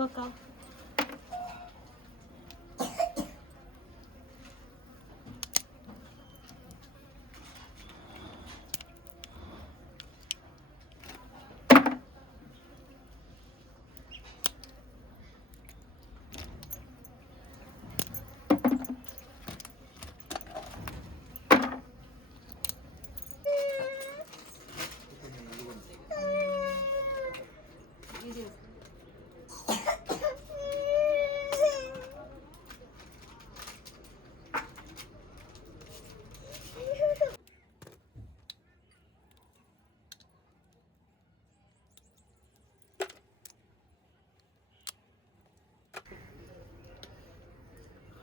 Okay.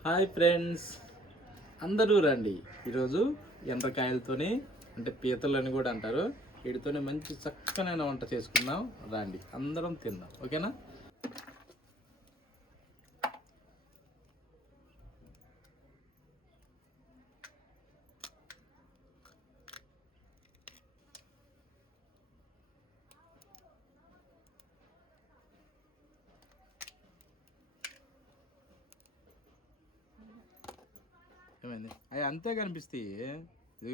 Hi friends, అందరూ రండి. ఈరోజు ఎండ్రకాయలతోనే, అంటే పీతలు అని కూడా అంటారు, వీటితోనే మంచి చక్కనైన వంట చేసుకుందాం. రండి, అందరం తిందాం. ఓకేనా? ఏమైంది? అవి అంతే కనిపిస్తాయి.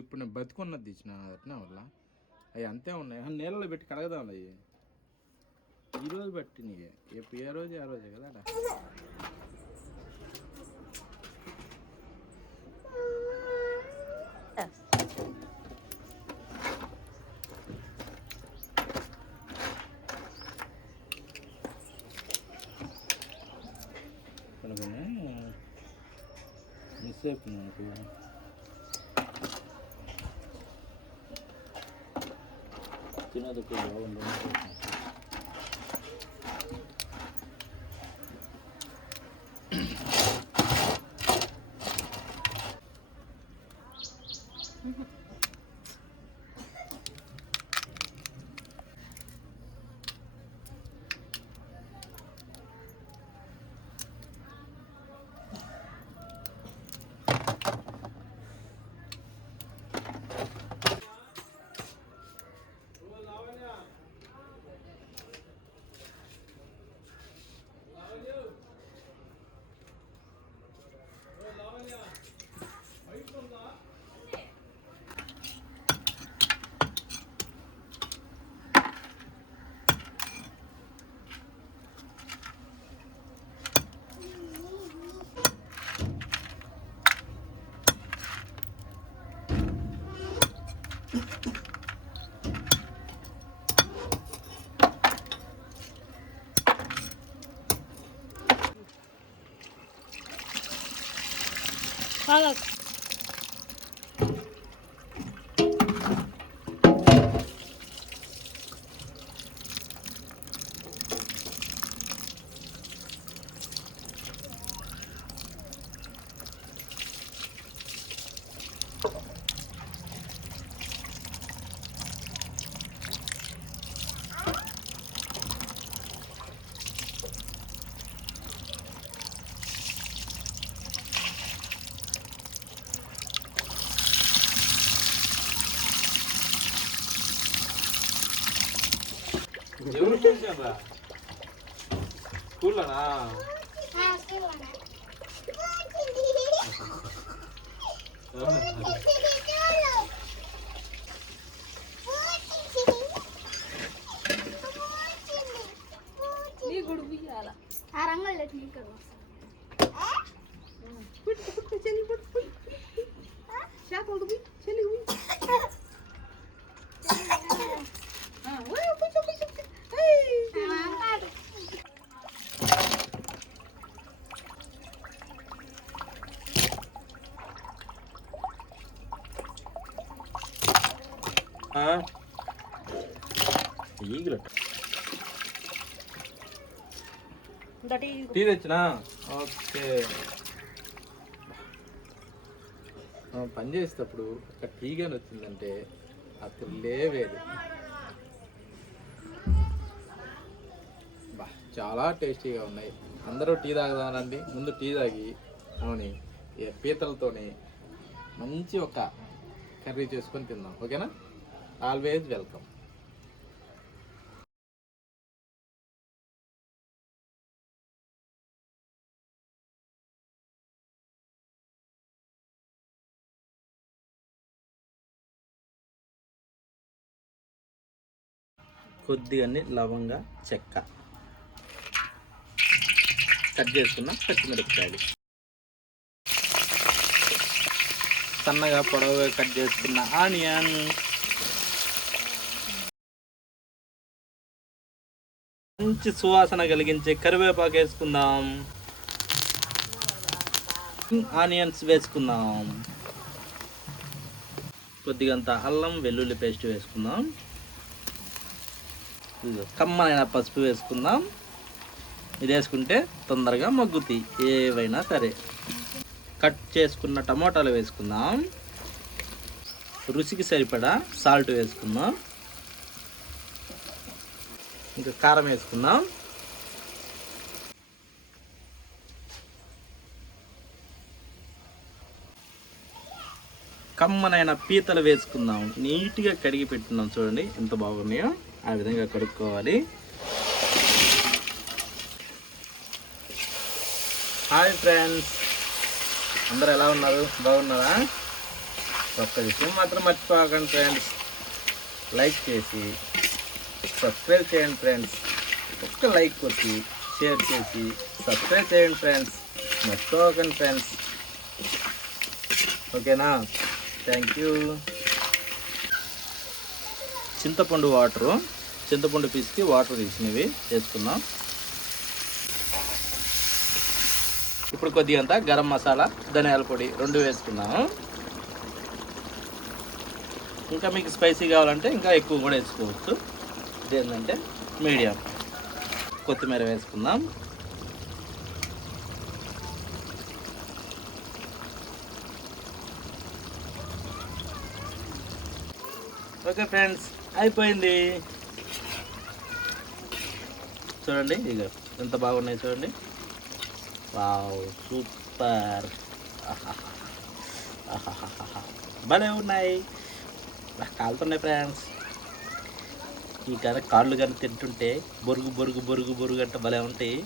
ఇప్పుడు నేను బతుకున్నది ఇచ్చిన అట్నే వల్ల అవి అంతే ఉన్నాయి. నీళ్ళలో పెట్టి కడగదాం. అవి ఈరోజు పట్టినవి, ఏ రోజు ఆ రోజే కదా. మిస్ అయిపోయింది నాకు. తినదు బాగుంది. ఎవరు కూర్చోరా? స్కూల్లోనా? నీ గుడి బియ్యాల ఆ రంగులు ఇక్కడ టీ తెచ్చినా? ఓకే. పని చేసేటప్పుడు ఒక టీ గాని వచ్చిందంటే అసలు వేరు. చాలా టేస్టీగా ఉన్నాయి. అందరూ టీ తాగదానండి. ముందు టీ తాగి అవుని పీతలతోని మంచి ఒక కర్రీ చేసుకొని తిందాం. ఓకేనా? Always welcome. కొద్దిగా లవంగ చెక్క, కట్ చేసుకున్న పచ్చిమిరపకాయలు, సన్నగా పొడవుగా కట్ చేసుకున్న ఆనియన్, మంచి సువాసన కలిగించే కరివేపాకు వేసుకుందాం, ఆనియన్స్ వేసుకుందాం, కొద్దిగంత అల్లం వెల్లుల్లి పేస్ట్ వేసుకుందాం, కమ్మనైన పసుపు వేసుకుందాం. ఇది వేసుకుంటే తొందరగా మగ్గుతాయి ఏవైనా సరే. కట్ చేసుకున్న టమోటాలు వేసుకుందాం, రుచికి సరిపడా సాల్ట్ వేసుకుందాం, ఇంకా కారం వేసుకుందాం, కమ్మనైన పీతలు వేసుకుందాం. నీట్గా కడిగి పెట్టున్నాం, చూడండి ఎంత బాగున్నాయో. ఆ విధంగా కడుక్కోవాలి. హాయ్ ఫ్రెండ్స్, అందరు ఎలా ఉన్నారు? బాగున్నారా? ఒక్క విషయం మాత్రం మర్చిపోకండి ఫ్రెండ్స్, లైక్ చేసి సబ్స్క్రైబ్ చేయండి ఫ్రెండ్స్. ఒక్క లైక్ కొట్టి షేర్ చేసి సబ్స్క్రైబ్ చేయండి ఫ్రెండ్స్, మర్చిపోకండి ఫ్రెండ్స్. ఓకేనా? Thank you. చింతపండు వాటరు, చింతపండు పీస్కి వాటర్ తీసినవి వేసుకుందాం. ఇప్పుడు కొద్దిగా అంతా గరం మసాలా, ధనియాల పొడి 2 వేసుకున్నాము. ఇంకా మీకు స్పైసీ కావాలంటే ఇంకా ఎక్కువ కూడా వేసుకోవచ్చు. ఇది ఏంటంటే మీడియం. కొత్తిమీర వేసుకుందాం. ఓకే ఫ్రెండ్స్, అయిపోయింది. చూడండి ఇక ఎంత బాగున్నాయి చూడండి. Wow, super. భలే ఉన్నాయి. కాలుతున్నాయి ఫ్రెండ్స్. ఈ కానీ కాళ్ళు కానీ తింటుంటే బొరుగు బొరుగు బొరుగు బొరుగు అంటే భలే ఉంటాయి.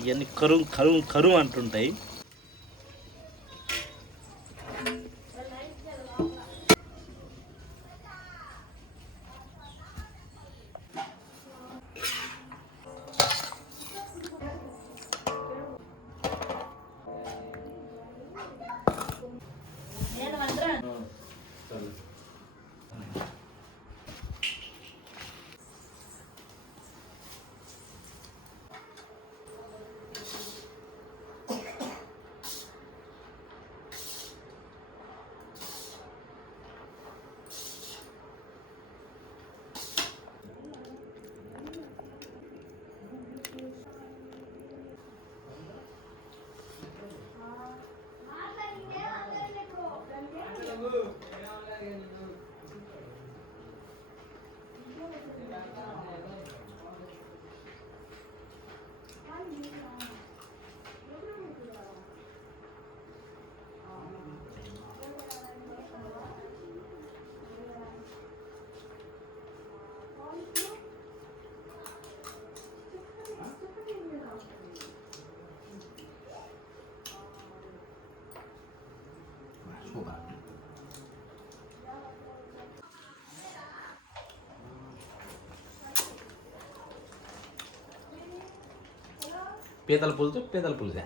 ఇవన్నీ కరువు కరువు కరువు అంటుంటాయి. పీతల పులుసు, పీతల పులుసే.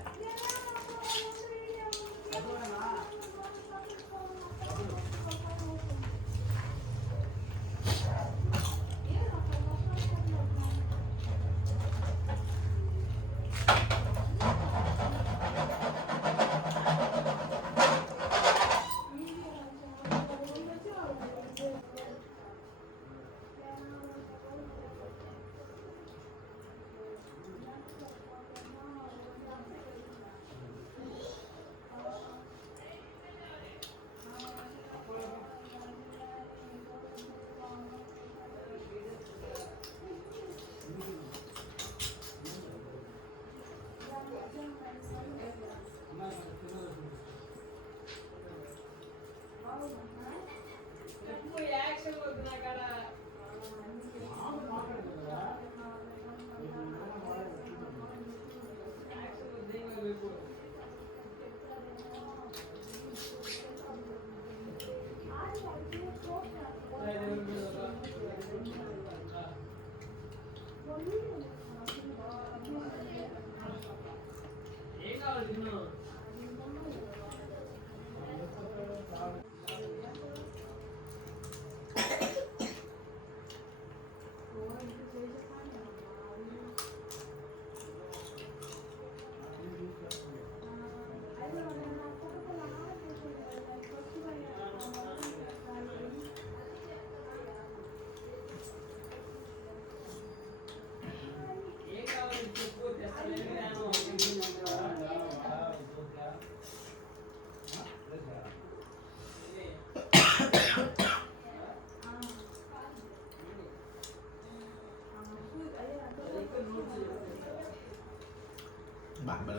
బాగా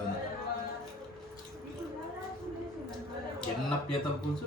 చిన్న పీతల పులుసు